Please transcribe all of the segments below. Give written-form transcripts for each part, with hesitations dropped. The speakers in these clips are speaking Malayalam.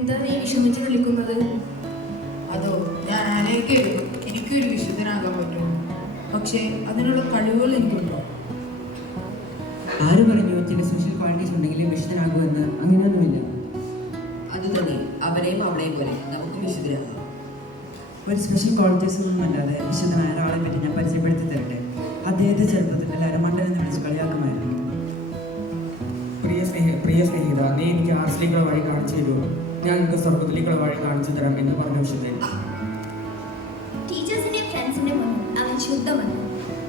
എന്താ നീ വിഷമിച്ച് നിൽക്കുന്നത്? അതോ, ഞാൻ ആലോചിക്കും എനിക്കൊരു വിശുദ്ധനാകാൻ പറ്റുമോ? പക്ഷേ അതിനുള്ള കഴിവുകൾ എനിക്കുണ്ടോ? ആര് പറഞ്ഞു ചില സ്പെഷ്യൽ ക്വാളിറ്റീസ് ഉണ്ടെങ്കിലും വിശുദ്ധനാകുമെന്ന്? അങ്ങനെയൊന്നുമില്ല. അത് തന്നെ, അവരെയും അവിടെയും പോലെ നമുക്ക് വിശുദ്ധരാകാം. ഒരു സ്പെഷ്യൽ ക്വാളിറ്റീസ് ഒന്നും അല്ലാതെ വിശുദ്ധനായ ഒരാളെ പറ്റി ഞാൻ പരിചയപ്പെടുത്തി തരട്ടെ. അദ്ദേഹത്തെ ചെറുപ്പത്തിൽ എല്ലാവരും മണ്ടൻ എന്ന് വിളിച്ച് കളിയാക്കുമായിരുന്നു. പ്രിയ സ്നേഹിത, നീ എനിക്ക് ആർസിലേക്കുള്ള വഴി കാണിച്ചു തരുമോ? ഞാൻ നിനക്ക് സ്വർഗത്തിലേക്കുള്ള വഴി കാണിച്ചു തരാം എന്ന് പറഞ്ഞ വിശുദ്ധൻ. ടീച്ചേഴ്സിന്റെ ഫ്രണ്ട്സിന്റെ മുന്നിൽ അവൻ ശുദ്ധമല്ല,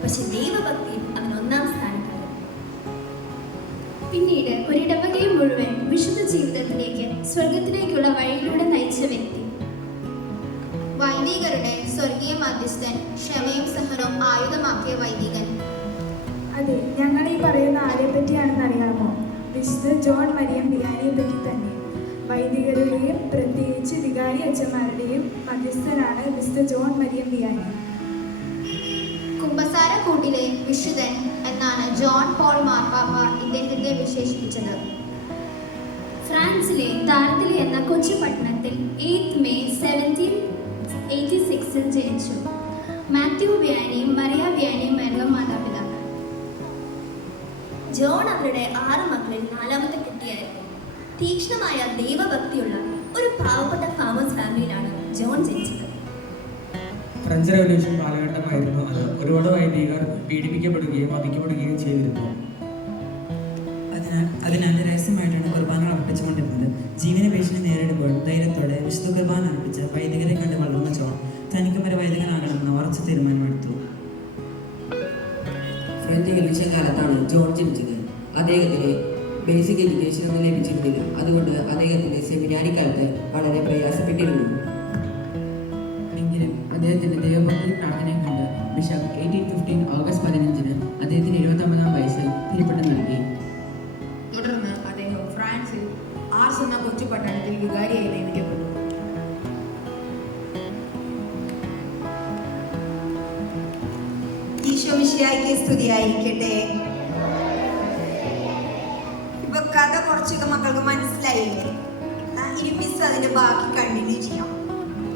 പക്ഷെ ദൈവഭക്തിയിൽ അവൻ ഒന്നാം സ്ഥാനക്കാരൻ. പിന്നീട് ഒരിടവകയും മുഴുവൻ വിശുദ്ധ ജീവിതത്തിലേക്ക് സ്വർഗത്തിലേക്കുള്ള വഴിയിലൂടെ നയിച്ച വ്യക്തി. വൈദികരുടെ സ്വർഗീയ മധ്യസ്ഥൻ, ക്ഷമയും സഹനവും ആയുധമാക്കിയ വൈദികൻ. അതെ, ഞങ്ങൾ ഈ പറയുന്ന ആരെ പറ്റിയാണെന്ന് അറിയാമോ? വിശുദ്ധ ജോൺ മരിയം വികാരിയെ പറ്റി തന്നെ. വൈദികരുടെയും പ്രത്യേകിച്ച് വികാരി അച്ഛന്മാരുടെയും മധ്യസ്ഥനാണ് വിശുദ്ധ ജോൺ മരിയം വികാരി. കുമ്പസാരക്കൂട്ടിലെ വിശുദ്ധൻ എന്നാണ് ജോൺ പോൾ മാർപ്പാപ്പ ഇദ്ദേഹത്തെ വിശേഷിപ്പിച്ചത്. ഫ്രാൻസിലെ താരത്തിലെ എന്ന കൊച്ചു പട്ടണത്തിൽ 8 മെയ് 1786 ജനിച്ചു. മാത്യു വ്യാനിയും മറിയ വ്യാനിയുമായിരുന്നു മാതാപിതാക്കൾ. ജോൺ അവരുടെ 6 മക്കളിൽ 4ാമത്തെ കുട്ടിയായിരുന്നു. തീക്ഷ്ണമായ ദൈവഭക്തിയുള്ള ഒരു പാവപ്പെട്ട ഫാമേഴ്സ് ഫാമിലിയിലാണ് ജോൺ ജനിച്ചത്. ഫ്രഞ്ച് റവല്യൂഷൻ കാലഘട്ടമായിരുന്നു അത്. ഒരുപാട് വൈദികർ പീഡിപ്പിക്കപ്പെടുകയും വധിക്കപ്പെടുകയും ചെയ്തിരുന്നു. അതിനാൽ രഹസ്യമായിട്ടാണ് കുർബാന അർപ്പിച്ചുകൊണ്ടിരുന്നത്. ജീവന ഭീഷണി നേരിടുമ്പോൾ ധൈര്യത്തോടെ വിശുദ്ധ കുർബാന അർപ്പിച്ച വൈദികരെ കണ്ട് വളർന്ന ജോൺ തനിക്കും ഒരു വൈദികനാകണമെന്ന് ഉറച്ച തീരുമാനമെടുത്തു. ഫ്രഞ്ച് റിവല്യൂഷൻ കാലത്താണ് ജോൺ ജനിച്ചത്. അദ്ദേഹത്തിന് ബേസിക് എഡ്യൂക്കേഷൻ ഒന്നും ലഭിച്ചിരുന്നില്ല. അതുകൊണ്ട് അദ്ദേഹത്തിന്റെ സെമിനാരി കാലത്ത് വളരെ പ്രയാസപ്പെട്ടിരുന്നു. എങ്കിലും അദ്ദേഹത്തിന്റെ ദൈവഭക്തി പ്രാർത്ഥനയും കണ്ട് ബിഷപ്പ് 1815 ഓഗസ്റ്റ് 15 അദ്ദേഹത്തിന് 29ാം വയസ്സിൽ തിരുപ്പട്ടം നൽകി. തുടർന്ന് അദ്ദേഹം ഫ്രാൻസിൽ ആർസ് എന്ന കൊച്ചു പട്ടണത്തിൽ വികാരിയായി നിയമിക്കപ്പെട്ടു. ഈശോ മിശിഹായ്ക്ക് സ്തുതിയായിരിക്കട്ടെ. ഇപ്പൊ കഥ കുറച്ചൊക്കെ മക്കൾക്ക് മനസ്സിലായില്ലേ? ഇനി മിസ് അതിന്റെ ബാക്കി കണ്ടിന്യൂ ചെയ്യാം.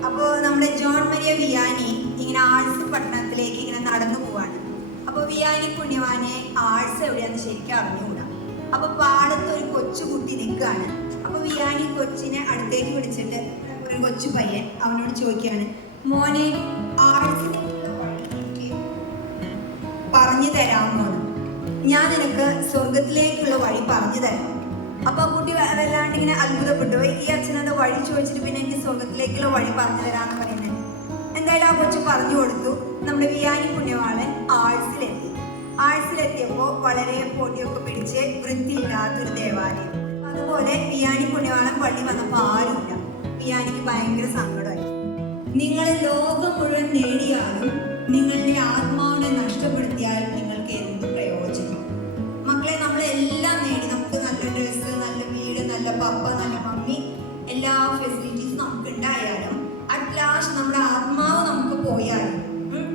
അപ്പോൾ നമ്മുടെ ജോൺ മരിയ വിയാനി ഇങ്ങനെ ആഴ്സ് പട്ടണത്തിലേക്ക് ഇങ്ങനെ നടന്നു പോവാണ്. അപ്പോൾ വിയാനി പുണ്യവാനെ ആഴ്സ് എവിടെയാന്ന് ശരിക്കും അറിഞ്ഞുകൂടാ. അപ്പൊ പാടത്ത് ഒരു കൊച്ചുകുട്ടി നിൽക്കുകയാണ്. അപ്പൊ വിയാനി കൊച്ചിനെ അടുത്തേക്ക് പിടിച്ചിട്ട് ഒരു കൊച്ചു പയ്യൻ അവനോട് ചോദിക്കുകയാണ്, മോനെ ആഴ്സിലേക്കുള്ള വഴി പറഞ്ഞു തരാമോ? ഞാൻ നിനക്ക് സ്വർഗത്തിലേക്കുള്ള വഴി പറഞ്ഞു തരാം. അപ്പൊ ആ കുട്ടി വല്ലാണ്ട് ഇങ്ങനെ അത്ഭുതപ്പെട്ടു. ഈ അച്ഛനത് വഴി ചോദിച്ചിട്ട് പിന്നെ എനിക്ക് സ്വർഗത്തിലേക്കുള്ള വഴി പറഞ്ഞു തരാന്ന് പറയുന്നത്. എന്തായാലും ആ കൊച്ചു പറഞ്ഞു കൊടുത്തു. നമ്മുടെ വിയാനി പുണ്യവാളൻ ആഴ്സിലെത്തിയപ്പോൾ വളരെ പൊടിയൊക്കെ പിടിച്ച് വൃത്തിയില്ലാത്തൊരു ദേവാലയം. അതുപോലെ വിയാനി പുണ്യവാളൻ പള്ളി വന്നപ്പോൾ ആരുമില്ല. വിയാനിക്ക് ഭയങ്കര സങ്കടമായി. നിങ്ങൾ ലോകം മുഴുവൻ നേടിയാലും നിങ്ങളുടെ ആത്മാവിനെ നഷ്ടപ്പെടുത്തിയാൽ നിങ്ങൾക്ക് എന്ത് പ്രയോജനം? മക്കളെ, നമ്മളെല്ലാം നേടി, നമുക്ക് നല്ല ഡ്രസ്സ്, നല്ല വീട്, നല്ല പപ്പ, നല്ല മമ്മി, എല്ലാ ഫെസിലിറ്റീസും നമുക്ക് ഉണ്ടായാലും അറ്റ് ലാസ്റ്റ് നമ്മുടെ ആത്മാവ് നമുക്ക് പോയാലും,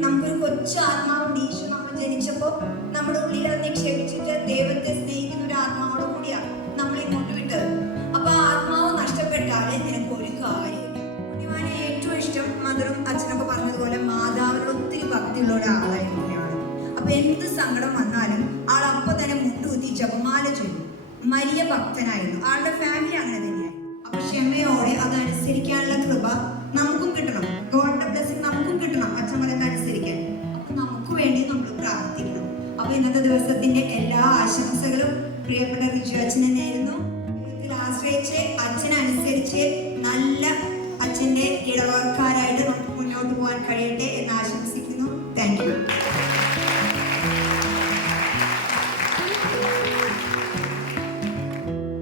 നമുക്കൊരു കൊച്ചു ആത്മാവുണ്ട്. ഈശോ നമ്മൾ ജനിച്ചപ്പോൾ നമ്മുടെ ഉള്ളിൽ അത് നിക്ഷേപിച്ചിട്ട് ദൈവത്തെ സ്നേഹിക്കുന്ന ഒരു ആത്മാവോട് കൂടിയാണ് നമ്മൾ ഇങ്ങോട്ട് വിട്ടത്. അപ്പൊ ആ ആത്മാവ് നഷ്ടപ്പെട്ടാലേ നിനക്ക് ഒരു കാര്യമില്ല. പുണ്യവാനെ ഏറ്റവും ഇഷ്ടം മദറും അച്ഛനൊക്കെ പറഞ്ഞതുപോലെ മാതാവിനോട് ഒത്തിരി ഭക്തിയുള്ള ഒരാളായിരുന്നു പുണ്യവാൻ. അപ്പൊ എന്ത് സങ്കടം വന്നാലും ആൾ അപ്പൊ തന്നെ മുട്ടുകുത്തി ജപമാല ചൊല്ലും. മരിയ ഭക്തനായിരുന്നു. ആളുടെ ഫാമിലി അങ്ങനെ തന്നെയായി. അപ്പൊ ക്ഷമയോടെ അതനുസരിക്കാനുള്ള കൃപ നമുക്കും കിട്ടണം. ഗോഡിന്റെ ബ്ലെസ്സിംഗ് നമുക്കും കിട്ടണം അച്ഛൻ പറയുന്നത് അനുസരിക്കാൻ. അപ്പൊ നമുക്ക് വേണ്ടി നമ്മൾ പ്രാർത്ഥിക്കണം. അപ്പൊ ഇന്നത്തെ ദിവസത്തിന്റെ എല്ലാ ആശംസകളും പ്രിയപ്പെട്ട റിജു അച്ഛനെ നേരുന്നു. ദൈവത്തിൽ ആശ്രയിച്ച് അച്ഛനനുസരിച്ച് നല്ല അച്ഛന്റെ ഇടവക്കാരായിട്ട് നമുക്ക് മുന്നോട്ട് പോകാൻ കഴിയട്ടെ എന്ന് ആശംസിക്കുന്നു. Thank you.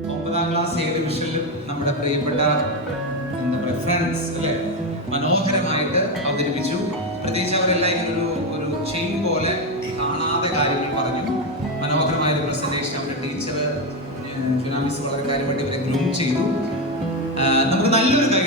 9ാം ക്ലാസ് എ ഡിവിഷനിലും നമ്മുടെ പ്രിയപ്പെട്ട എന്താ പറയുക ഫ്രണ്ട്സ് അല്ലേ മനോഹരമായിട്ട് അവതരിപ്പിച്ചു. പ്രത്യേകിച്ച് അവരെല്ലാം ഇങ്ങനെ ഒരു ചെയിൻ പോലെ കാണാതെ കാര്യങ്ങൾ പറഞ്ഞു. മനോഹരമായൊരു പ്രസന്റേഷൻ അവരുടെ ടീച്ചർ മിസ് വളരെ കാര്യമായിട്ട് ഇവരെ ഗ്രൂം ചെയ്തു. നമുക്ക് നല്ലൊരു കൈ